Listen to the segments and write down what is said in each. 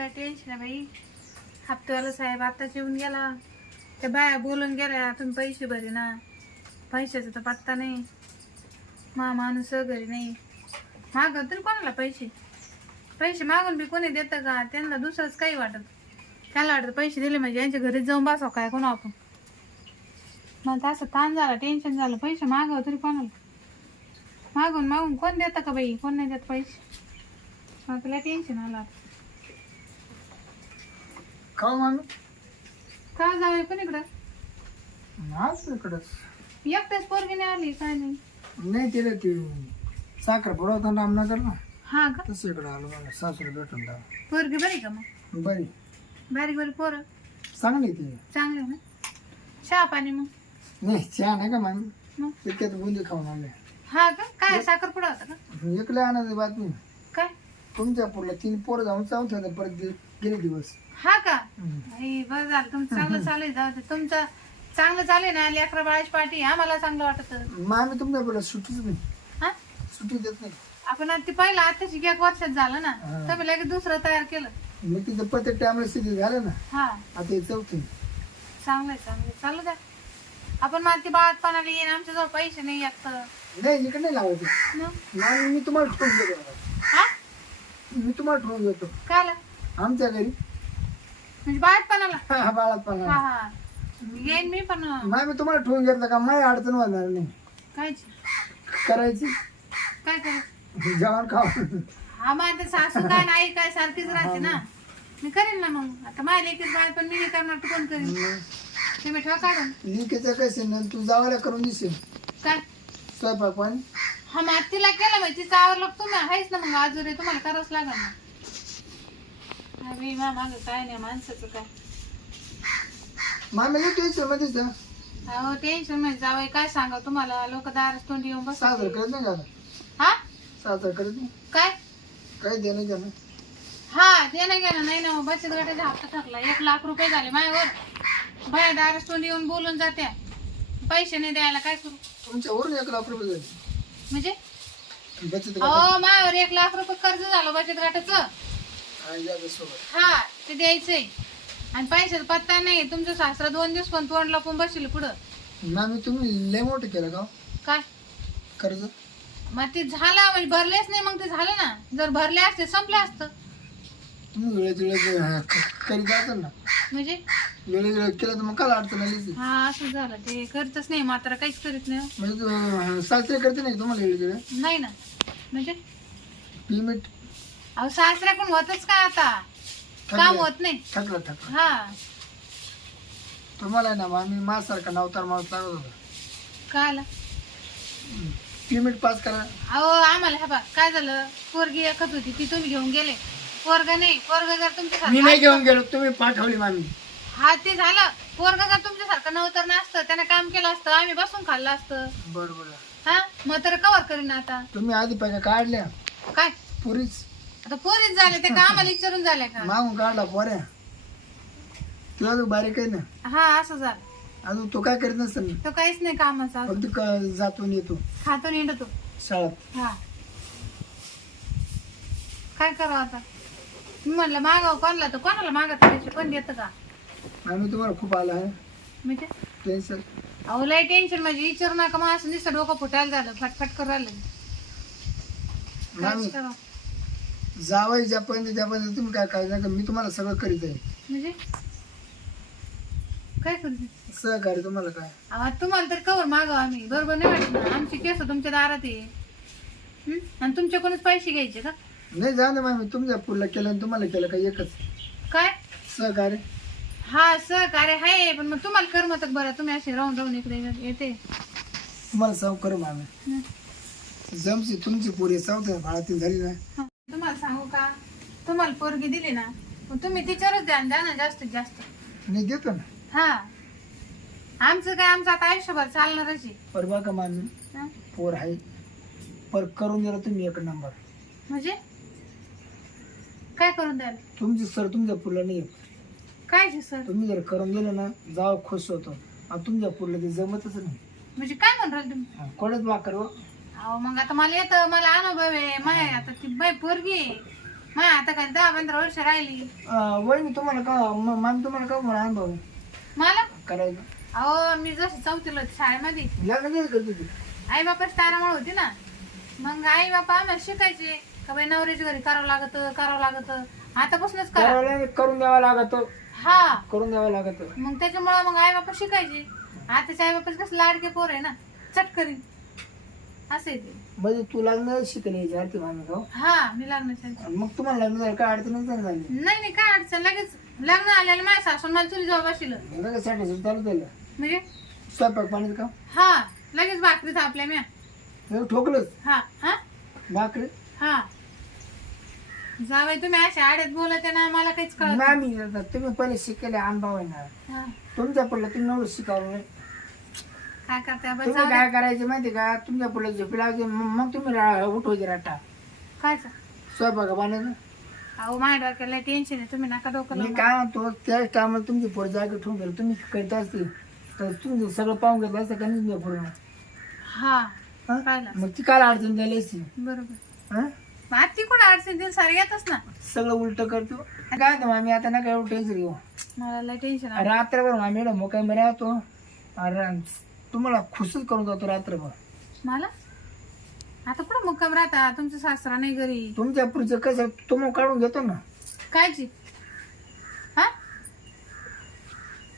काय टेन्शन आहे बाई? हप्तेवाला साहेब आता येऊन गेला. त्या बाया बोलून गेल्या तुम्ही पैसे भरे ना. पैशाचा तर पत्ता नाही. मा माणूस घरी नाही. माग तरी कोणाला पैसे? पैसे मागून बी कोणी देतं का? त्यांना दुसरंच काही वाटत. त्याला वाटतं पैसे दिले म्हणजे यांच्या घरीच जाऊन बसाव काय कोण आपण मग तर असं ताण झाला टेन्शन झालं. पैसे मागावं तरी कोणाला? मागून मागून कोण देतं का बाई? कोण नाही देत पैसे? मग तुला टेन्शन आलं का मामी का जावं पण इकडं. आज इकडंच. एकटेच पोरगी नाही आली काय नाही. नाही तिला ते साखर पडवता रामनगरला हा का? तसं इकडं आलो मला सासरे भेटून जा. पोरगी बरी का मग? बरी. बारीक बारीक पोरं? चांगली ती. चांगले ना? चहा पाणी मग? नाही चहा नाही का मामी मग? तितक्यात बुंदी खाऊन आले. हा का? काय साखर पुडा होता का? इकडे आणायची बातमी. काय? तुमच्या पुढला तीन पोरं जाऊन चावत होते परत गे- गेले दिवस. हा का. आई, बरं झालं. तुमचं चांगलं चालेल जाऊ दे. तुमचं चांगलं चालेल ना? लेकरा बाळाची पार्टी आम्हाला चांगलं वाटत. मामी तुमच्या पुढला सुट्टीच नाही. हा? सुट्टी देत नाही. आपण आता ते पहिलं आताच एक वर्षात झालं ना? हा. तुम्ही लगेच दुसरं तयार केलं. मी तिथं प्रत्येक टाइमला स्थिती झालं ना? हा. आता हे चौथी. चांगलंय चांगलंय चालू द्या. आपण मग ती बाळातपणाला येईन. आमच्याजवळ पैसे नाही येत नाही इकडे नाही लावायचं मग? मामी मी तुम्हाला ठेवून देतो. हा? मी तुम्हाला ठेवून देतो. काय आलं? आमच्या घरी. म्हणजे बाळातपणाला हा हा हा येईन मी पण. मामी तुम्हाला ठेवून घेतलं का? माझी अडचण होणार नाही. काय करायची? काय करायचं जेवण खाऊन. हा मग आता सासू काय आणि आई काय सारखीच राहते ना. मी करेन ना मग. आता माझ्या लेकीच बाळ पण मी नाही करणार तू कोण करेन. तुम्ही ठेवा काढून. कसे ना तू जावायला करून दिसेल. काय? स्वयंपाक पण. हा मग तिला केलं म्हणजे तिचं तुम्ही आहेच ना मग आजुरी तुम्हाला करावंच लागेल ना. मा मागं काय नाही माणसाचं काय? मामी नाही टेन्शन मध्येच आहे. अहो टेन्शन म्हणजे जावं काय सांगा तुम्हाला? लोक दारच तोंड येऊन बस साजरं करत नाही का आता? हा? साजरं करत नाही? काय? काही देणं घेणं? हा देणं घेणं नाही ना मग बचत गटाचा हप्ता टाकला एक लाख रुपये झाले माझ्यावर. बाया दारच तोंड येऊन बोलून जात्या. पैसे नाही द्यायला काय करू? तुमच्यावरून एक लाख रुपये जाईल म्हणजे? बचत गटात. अहो माझ्यावर एक लाख रुपये कर्ज झालं बचत गटाचं. आणि जागा सोबत हा ते द्यायचंय. आणि पैशाचा पत्ता नाही तुमचं सासरा दोन दिवस पण तोंड लपून बसले पुढं मामी तुम्ही लय मोठं केलं का? काय? कर्ज? मग ते झालं म्हणजे भरलेच नाही मग ते झालं ना. जर भरले असते संपले असतं. तुम्ही वेळेत वेळेत अं, क- करीत असाल ना? म्हणजे? वेळेत वेळेत केलं तर मग काल अडचण आलीच नाही. हा असं झालं. ते करतच नाही मात्र काहीच करीत नाही. हो. म्हणजे सासरे करते नाही का तुम्हाला वेळेत वेळेत? नाही ना. म्हणजे? पेमेंट अहो सासऱ्याकडून होतच काय आता? काम होत नाही. थकलं थकलं. हा. तुम्हाला ना मामी माझ्यासारखा नवतार माणूस लागत होता. काय आलं पेमेंट पास करा. अहो आम्हाला हा बा काय झालं? पोरगी एकच होती ती तुम्ही घेऊन गेले. पोरग नाही पोरग जर तुमच्या मी नाही घेऊन गेलो तुम्ही पाठवली मामी हा ते झालं. पोरग जर तुमच्यासारखं नव्हतं नसतं त्याने काम केलं असतं आम्ही बसून खाल्लं असतं. बरं बरं हा? मग तर कवर करीन आता. तुम्ही आधी पैका काढल्या. काय? पुरीच. आता पोरीच झाले ते का आम्हाला विचारून झाले का? मागून काढला पोऱ्या. तुला तू बारीक आहे ना? हा असं झालं. अजून तो काय करीत नसेल ना? तो काहीच नाही कामाचा फक्त क- जातो आणि येतो खातो निंडतो शाळेत. हा. काय करावं आता? मी म्हणलं मागाव कोणाला तर कोणाला मागत पैसे कोण देतं का? आम्ही तुम्हाला खूप आला आहे. मी ते टेन्शन अहो लय टेन्शन म्हणजे विचारू नका मग असं नुसतं डोकं फुटायला झालं फटफट करू राहिलं मामी. काहीच करावं. जावई ज्यापर्यंत त्यापर्यंत तुम्ही काय काय नका मी तुम्हाला सगळं करीत आहे. म्हणजे? काय करू सहकार्य तुम्हाला काय? अहो तुम्हाला तर कवर मागाव आम्ही. बरोबर नाही वाटत ना? आमची केस तुमच्या दारात आहे. हं? आणि तुमच्याकडूनच पैसे घ्यायचे का? नाही ना मामी तुमच्या पुढला केलं आणि तुम्हाला केलं का एकच? काय? सहकार्य? हा सहकार्य आहे पण मग तुम्हाला करमत बरं. तुम्ही असे राहून राहून इकडे येते. तुम्हाला सांग करू मामी हं. जमची तुमची पुरी चौथ्या भाळातील झाली ना? हं. तुम्हाला सांगू का? तुम्हाला पोरगी दिली ना मग तुम्ही तिच्यावरच ध्यान द्या ना जास्तीत जास्त. मी देतो ना. हा. आमचं काय आमचं आता आयुष्यभर चालणारच आहे. पर बघा हं? पोर आहे. पर करून दिला तुम्ही एक नंबर म्हणजे? काय करून द्याल? तुमची सर तुमच्या पुढला नाही. काय जे सर? तुम्ही जर करून दिलं ना जाव खुश होतो. आणि तुमच्या पुढलं ते जमतच नाही. म्हणजे काय म्हणराल तुम्ही? कोणच वाकर हो. अहो मग आता मला येतं मला अनुभव आहे. माय आता ती बाई पोरगी आहे. मग आता काय दहा पंधरा वर्ष राहिली. अं, वहिनी तुम्हाला का म- मामी तुम्हाला का मला अनुभव आहे? मला? करायचं अहो मी जशी चौथीला होती शाळेमध्ये. लग्न किती करत होती आई बापाच तारामळ होती ना. मग आई बापा आम्हाला शिकायचे. का बाई नवऱ्याच्या घरी करावं लागत करावं लागत. आतापासूनच करा. करायला करून द्यावं लागत. हा. करून द्यावं लागत. मग त्याच्यामुळं मग आई बापा शिकायचे. आताच्या आई बापाच कसं लाडके पोर आहे ना. चटकरी असं आहे ते. म्हणजे तू लग्न शिकले आरती मामी का हा? मी लग्नाच्या मग तुम्हाला लग्न झालं काय अडचणच नाही झाली? नाही नाही काय अडचण? लगेच लग्न आलेलं माझ्या सासून मला चुली जवळ बसलं लगेच साठी चालू झालं. म्हणजे? स्वयंपाक पाणी का? हा लगेच भाकरी थापल्या म्या. हे ठोकलंच. हा हा? भाकरी? हा. जावई तुम्ही अशा आड्यात बोलत आहे ना मला काहीच कळत नाही. मामी तुम्ही पहिले शिकले अनुभव आहे ना हा. तुमच्या पडलं तुम्ही नवरं शिकावलं नाही. काय करते आपण तुम्ही जाऊ. काय करायचे माहिती का? तुमच्यापुढे झोपी लावायचे म- मग तुम्ही रा- उठवायचे राटा काय स्वयंपाक पाण्याचं अहो माझ्या डोक्याला टेन्शन आहे. तुम्ही नका डोकं मी लावू. काय म्हणतो त्याच टायमाला तुमची पोरं जागे ठेवून गेलं. तुम्ही करीत असते तर तुम्ही सगळं पाहून घेतलं असतं का नाही तुमच्या पोरीनं? हा हं? मग ती काय अडचण असती. बरोबर. हं? मग ती कुठं अडचण सारे येतच ना. सगळं उलट करतो. काय म्हणतो मामी आता नका एवढं टेन्शन घेऊ. मला लय टेन्शन. रात्रभर मामी मोकाय राहतो. अरे तुम्हाला खुशच करून जातो रात्रभर. मला? आता कुठं मुक्काम राहता? तुमचं सासरा नाही घरी. तुमच्या पुढचं कसं तुम्हाला काढून घेतो ना. कायची? हा?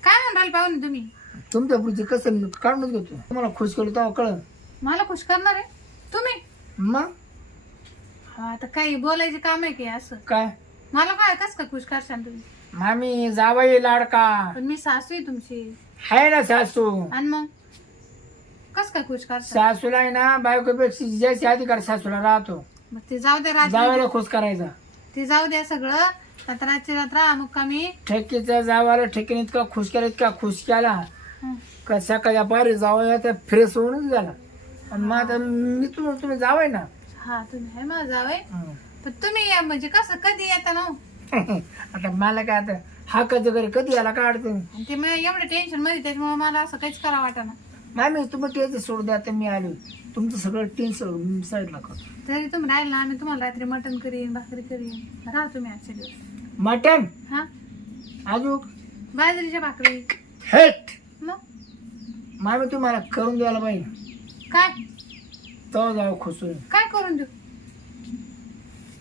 काय म्हणाल पाहून तुम्ही? तुमच्या पुढचं कसं काढूनच घेतो. तुम्हाला खुश केलं तेव्हा कळ मला खुश करणार आहे? तुम्ही? मग? हा आता काही बोलायचे काम आहे की असं? काय? मला काय कस काय खुश करशाल तुम्ही? मामी जावाई लाडका. पण मी सासू आहे तुमची. आहे ना सासू. आणि मग? कस काय खुश करशाल सासूला आहे ना बायकोपेक्षा जास्त अधिकार सासूला राहतो. मग ते जाऊ द्या रात्री. जावायला खुश करायचा. ते जाऊ द्या सगळं. आता रात्री ठेकीचा जावायला ठेकीने इतका खुश केला इतका खुश केला. का सकाळच्या पारी जावं त्या फ्रेश होऊनच झाला. आणि मग आता मी तुम्ही तुम्ही जावाय ना. हा तुम्ही आहे जावय. हं. पण तुम्ही या म्हणजे कसं कधी येता ना हो? आता मला काय आता हाकाचं घरी कधी याला अडचण? आणि ते मग एवढं टेन्शनमध्ये त्याच्यामुळे मला असं काहीच करा वाटा ना मामी तुम्ही टेन्शन सोडू द्या आता मी आलो. तुमचं सगळं टेन्शन साईडला करतो. तरी तुम्ही राहिला ना आम्ही तुम्हाला रात्री मटण करीन भाकरी करीन. राहा तुम्ही आजच्या दिवस. मटन हा? अजून बाजरीच्या भाकरी. हेट मग? मामी तुम्हाला करून द्यायला पाहिजे काय? तो खुश होईल काय करून देऊ?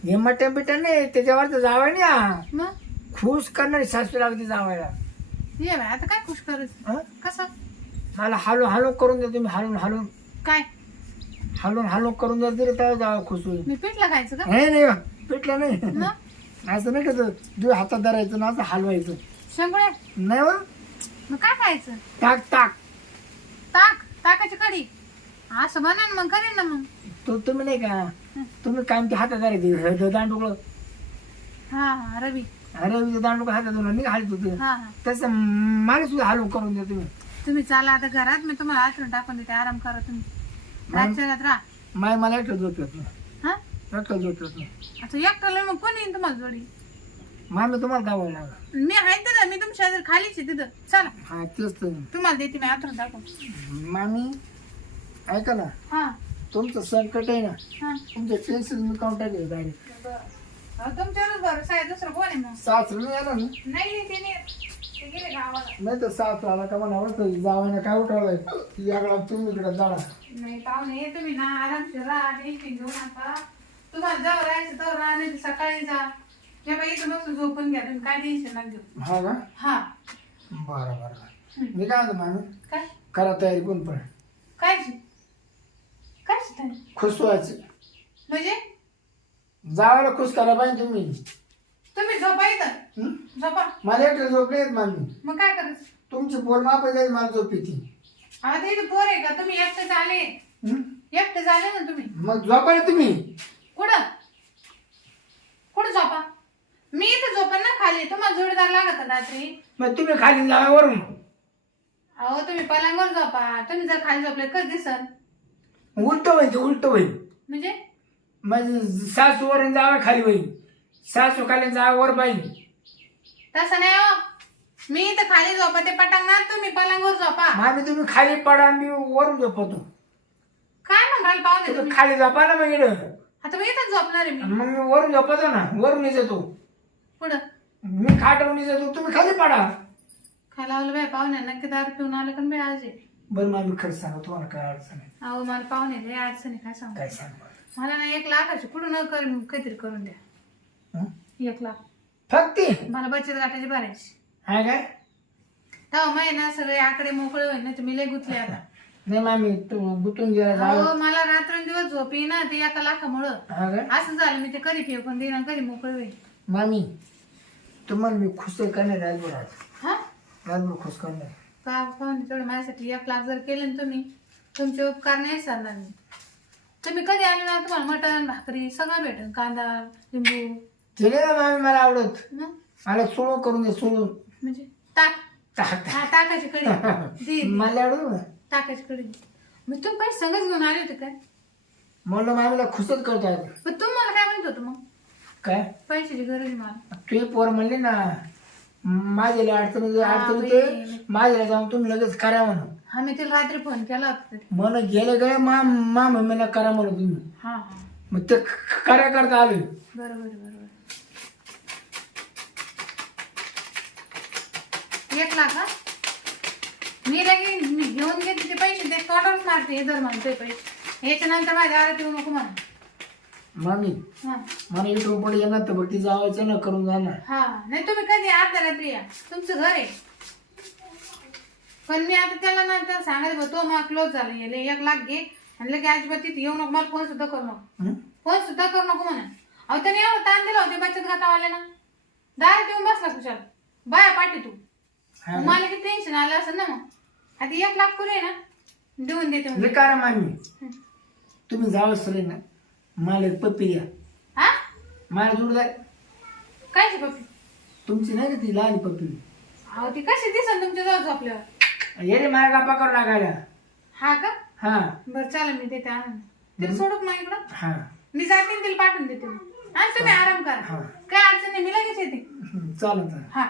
हे मटन बिटन नाही त्याच्यावर तर जावं नाही हा. मग? खुश करणारी सासू लागते जावायला. ये बाय आता काय खुश करायचं हं? कसं? मला हलू हलू करून द्या तुम्ही हलून हलून. काय? हलून हलून करून द्या तरी तेव्हा जावं खुश होईल. मी पिठलं खायचं का? नाही नाही पिटलं नाही. मग असं नाही का दूध हातात धरायचं ना असं हलवायचं. शेंगुळ्या नाही मग मग काय खायचं? टाक टाक ताक? ताकाची कढी? असं म्हणा ना मग करेन ना मग. तो तुम्ही नाही का तुम्ही कायम ते हातात धरायचे दांडुकलं हा हा रवी. अरे दांडुकं हातात धरून नाही हालत होते हा हा. तसं मला सुद्धा हलवून करून द्या तुम्ही. तुम्ही चाला आता घरात मी तुम्हाला आचरण टाकून देते आराम करा तुम्ही. रातच्या रात राहा. माय मला एकटं झोप येत नाही. हा? एकटं झोप येत नाही. आता एकट्याला मग कोण येईन तुम्हाला जोडी? मामी तुम्हाला मी आहे तिथं मी तुमच्या शेजारी खालीच आहे तिथं. चला. हा तेच तर. तुम्हाला देते मी आचरण टाकून. मामी ऐका ना. हा. तुमचं संकट आहे ना. हा. तुमचं टेन्शन मी काउंट टाकेल डायरेक्ट तुमच्यावरच भरोसा आहे दुसरं कोण आहे मग? नाही नाही नाही ते गेले गावाला. नाही तर सासरू आला का मला आवडतं जावायला काय उठवलंय? याकडा तुम्ही इकडे जाळा नाही पाहुणे तुम्ही ना आरामशीर राहा टेन्शन घेऊ नका. तुम्हाला जवळ राहायचं तर राहा नाही तर सकाळी जा. या बाई इथं बसून झोपून घ्या तुम्ही काय टेन्शन नका घेऊ. हा का? हा. बरं बरं मी काय म्हणतो मामी? काय? करा तयारी कोण पण. काय खुश व्हायचं म्हणजे? जावायला खुश करा पाहिजे तुम्ही. तुम्ही झोपा इथं. हं? झोपा. मला एकटं झोप नाही येत मामी. मग काय करायचं? तुमची पोर माप जाईल मला झोप येते आता इथं पोर आहे का? तुम्ही एकटे झाले. हं? एकटे झाले ना तुम्ही. मग झोपा ना तुम्ही. कुठं? कुठं झोपा? मी इथं झोपा ना खाली. तुम्हाला जोडीदार लागत ना रात्री. मग तुम्ही खाली जावा वरून. अहो तुम्ही पलंगावर झोपा. तुम्ही जर खाली झोपले कस दिसन उलट होईल ते उलट होईल. म्हणजे? म्हणजे सासू वरून जावा खाली होईल सासू खाली जावा वर पाहिजे तसं नाही हो. मी इथं खाली झोपा ते पटांगणात तुम्ही पलंगावर झोपा. मामी तुम्ही खाली पडा मी वरून झोपतो. काय म्हणाल पाहुणे तुम्ही तुम्ही? खाली झोपा ना मग इकडं. आता मी इथं झोपणार आहे मी. मग मी वरून झोपतो ना वरून येतो पुढं. मी खाटवून येतो तुम्ही खाली पडा. काय लावलं बाय पाहुण्या नक्की दारू पिऊन आलं का बाय आज? आहे. बरं मग मी खरं सांगा तुम्हाला काय अडचण आहे? अहो मला पाहुणे लय अडचणी काय सांगू? काय सांग? बरं. मला ना एक लाखाची कुठून न कर काहीतरी करून द्या. हं? एक लाख. फक्त? मला बचत गटाची भरायची. हाय काय तेव्हा माहिती ना सगळे आकडे मोकळे होईल ना तुम्ही लय गुतले आता. नाही मामी तू गुतून गेला जाऊ. अहो मला रात्रंदिवस झोपी ना ते एका लाखामुळं. हा काय असं झालं मी ते कधी फेकून देईन कधी मोकळे होईल. मामी तुम्हाला मी खुश करणार राजभर आज? हा? राजभर खुश करणार का पाहुणे तेवढं माझ्यासाठी एक लाख जर केले ना तुम्ही तुमचे उपकार नाही सांगणार मी. तुम्ही कधी आले ना तुम्हाला मटण भाकरी सगळं भेटेल कांदा लिंबू. नाही ना मामी मला आवडत. मग? मला सोडून करून दे सोडून. म्हणजे ताक टाक हा टाकायची कडी. दे मला आवडत ना. टाकायची कडी. दे. मग तुम्ही पैसे संगच घेऊन आले होते काय? म्हणलं मामीला खुशच करतो आज पण तुम्हाला काय म्हणत होतं मग? काय? पैशाची गरज आहे मला. तुझी पोर म्हणली ना माझ्याला अडचण हा, अडचण बाई. माझ्याला जाऊन तुम्ही लगेच करा म्हणून. हा मी तिला रात्री फोन केला होता तरी. मन गेले गे मा मा मम्मीला करा म्हणून तुम्ही. हा हा. मग ते क- करा करता आले. बरोबर बरोबर एक लाख हा? मी लगे मी घेऊन घेते ते पैसे ते तोटावरच मारते हे धर म्हणतोय पैसे. याच्यानंतर माझ्या आरात येऊ नको म्हणा मामी हा. मला इकडून पुढे येणार तर बघ ती जावायचं ना करून जाणार. हा नाही तुम्ही कधी अर्ध्या रात्री या. तुमचं घर आहे. पण मी आता त्याला ना त्याला सांगायचं बा, तो मग क्लोज झाला गेले एक लाख घे. आणि लगे अजिबात तिथे येऊ नको मला फोन सुद्धा करू नको. हं? फोन सुद्धा करू नको म्हणा. अहो त्याने एवढं ताण दिला होते बचत गटावाल्याला. दारात येऊन बसला खुशाल. बाया पाठी तू. हा. मग मला किती टेन्शन आलं असेल ना मग. आता एक लाख पुरे ना. देऊन देते मी म्हणून. करा मामी. तुम्ही जावं सरे ना. मला एक पप्पी द्या हा? मला जोडदार कायची पप्पी? तुमची नाही का ती लहान पप्पी? अहो ती कशी दिसन तुमच्या जवळ झोपल्यावर? ये रे मला गप्पा करू लागायला. हा का? हा. बरं चालेल मी देते आणून तिला सोडूक ना इकडं. हा. मी जाते आणि तिला पाठवून देते. आणि तुम्ही आराम करा. हा. काय अडचण नाही मी लगेच येते. चालेल. हा.